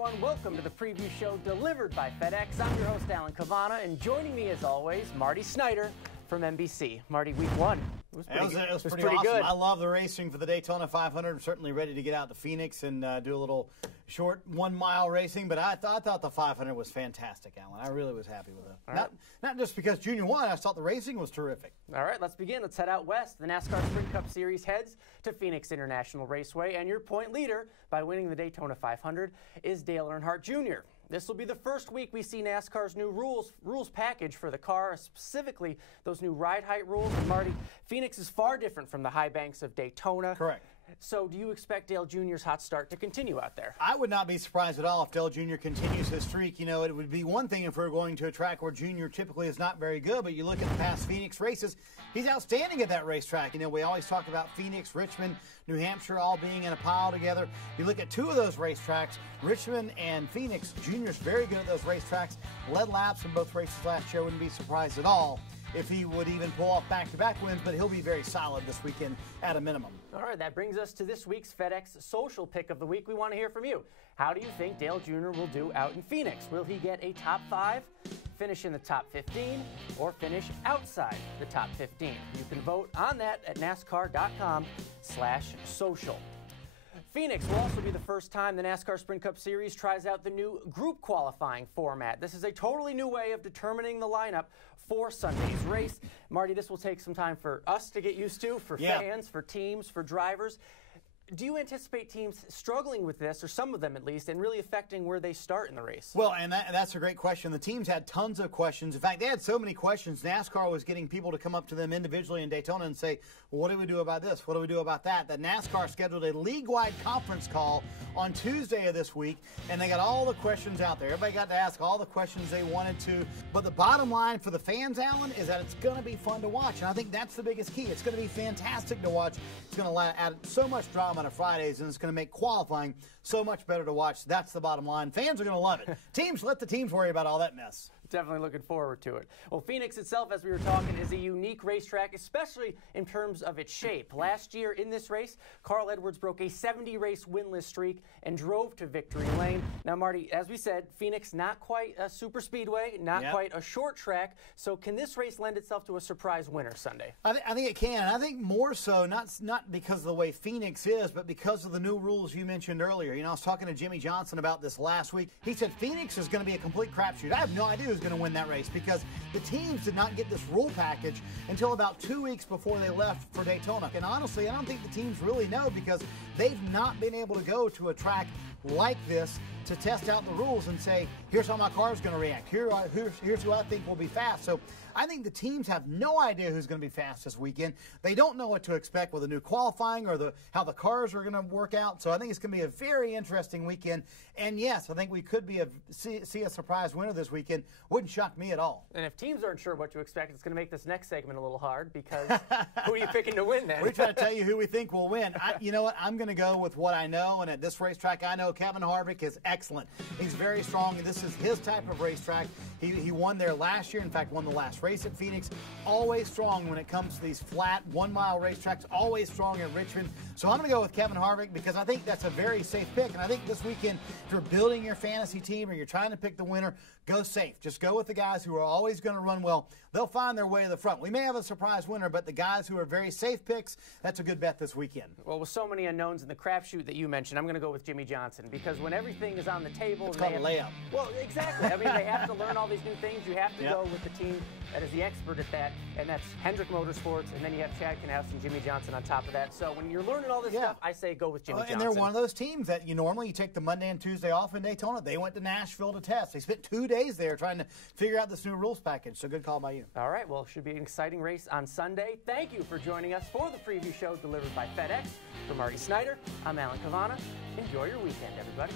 everyone. Welcome to the preview show delivered by FedEx. I'm your host, Alan Cavanna, and joining me as always, Marty Snider from NBC. Marty, week one. It was pretty awesome. good. I love the racing for the Daytona 500. I'm certainly ready to get out to Phoenix and do a little short 1 mile racing, but I thought the 500 was fantastic, Alan. I really was happy with it. Not just because Junior won, I thought the racing was terrific. All right, let's begin. Let's head out west. The NASCAR Sprint Cup Series heads to Phoenix International Raceway, and your point leader by winning the Daytona 500 is Dale Earnhardt Jr. This will be the first week we see NASCAR's new rules package for the car, specifically those new ride height rules. And Marty, Phoenix is far different from the high banks of Daytona. Correct. So do you expect Dale Jr.'s hot start to continue out there? I would not be surprised at all if Dale Jr. continues his streak. You know, it would be one thing if we're going to a track where Jr. typically is not very good, but you look at the past Phoenix races, he's outstanding at that racetrack. You know, we always talk about Phoenix, Richmond, New Hampshire all being in a pile together. You look at two of those racetracks, Richmond and Phoenix, Jr.'s very good at those racetracks. Led laps in both races last year. Wouldn't be surprised at all if he would even pull off back-to-back wins, but he'll be very solid this weekend at a minimum. All right, that brings us to this week's FedEx social pick of the week. We want to hear from you. How do you think Dale Jr. will do out in Phoenix? Will he get a top 5, finish in the top 15, or finish outside the top 15? You can vote on that at NASCAR.com/social. Phoenix will also be the first time the NASCAR Sprint Cup Series tries out the new group qualifying format. This is a totally new way of determining the lineup for Sunday's race. Marty, this will take some time for us to get used to, for fans, for teams, for drivers. Do you anticipate teams struggling with this, or some of them at least, and really affecting where they start in the race? Well, and that's a great question. The teams had tons of questions. In fact, they had so many questions. NASCAR was getting people to come up to them individually in Daytona and say, well, what do we do about this? What do we do about that? That NASCAR scheduled a league-wide conference call on Tuesday of this week, and they got all the questions out there. Everybody got to ask all the questions they wanted to. But the bottom line for the fans, Alan, is that it's going to be fun to watch. And I think that's the biggest key. It's going to be fantastic to watch. It's going to add so much drama to Fridays, and it's going to make qualifying so much better to watch. That's the bottom line. Fans are going to love it. Teams, let the teams worry about all that mess. Definitely looking forward to it. Well, Phoenix itself, as we were talking, is a unique racetrack, especially in terms of its shape. Last year in this race, Carl Edwards broke a 70-race winless streak and drove to victory lane. Now, Marty, as we said, Phoenix not quite a super speedway, not quite a short track. So can this race lend itself to a surprise winner Sunday? I think it can. I think more so, not because of the way Phoenix is, but because of the new rules you mentioned earlier. You know, I was talking to Jimmy Johnson about this last week. He said Phoenix is going to be a complete crapshoot. I have no idea who's going to win that race because the teams did not get this rule package until about 2 weeks before they left for Daytona. And honestly, I don't think the teams really know because they've not been able to go to a track like this to test out the rules and say, here's how my car is going to react. Here's who I think will be fast. So I think the teams have no idea who's going to be fast this weekend. They don't know what to expect with the new qualifying or how the cars are going to work out. So I think it's going to be a very interesting weekend. And yes, I think we could see a surprise winner this weekend. Wouldn't shock me at all. And if teams aren't sure what to expect, it's going to make this next segment a little hard because who are you picking to win then? We're trying to tell you who we think will win. You know what? I'm going to go with what I know. And at this racetrack, I know Cavanna is excellent. He's very strong, and this is his type of racetrack. He won there last year. In fact, won the last race at Phoenix. Always strong when it comes to these flat 1 mile racetracks. Always strong at Richmond. So I'm going to go with Kevin Harvick because I think that's a very safe pick. And I think this weekend, if you're building your fantasy team or you're trying to pick the winner, go safe. Just go with the guys who are always going to run well. They'll find their way to the front. We may have a surprise winner, but the guys who are very safe picks, that's a good bet this weekend. Well, with so many unknowns in the crapshoot that you mentioned, I'm going to go with Jimmy Johnson because when everything is on the table, it's called a layup. Well, exactly. I mean, they have to learn all these new things. You have to go with the team that is the expert at that, and that's Hendrick Motorsports, and then you have Chad Knaus and Jimmy Johnson on top of that. So when you're learning all this stuff, I say go with Jimmy Johnson. And they're one of those teams that you normally take the Monday and Tuesday off in Daytona. They went to Nashville to test. They spent 2 days there trying to figure out this new rules package. So good call by you. All right, well, should be an exciting race on Sunday. Thank you for joining us for the preview show delivered by FedEx. For Marty Snider, I'm Alan Cavanna. Enjoy your weekend, everybody.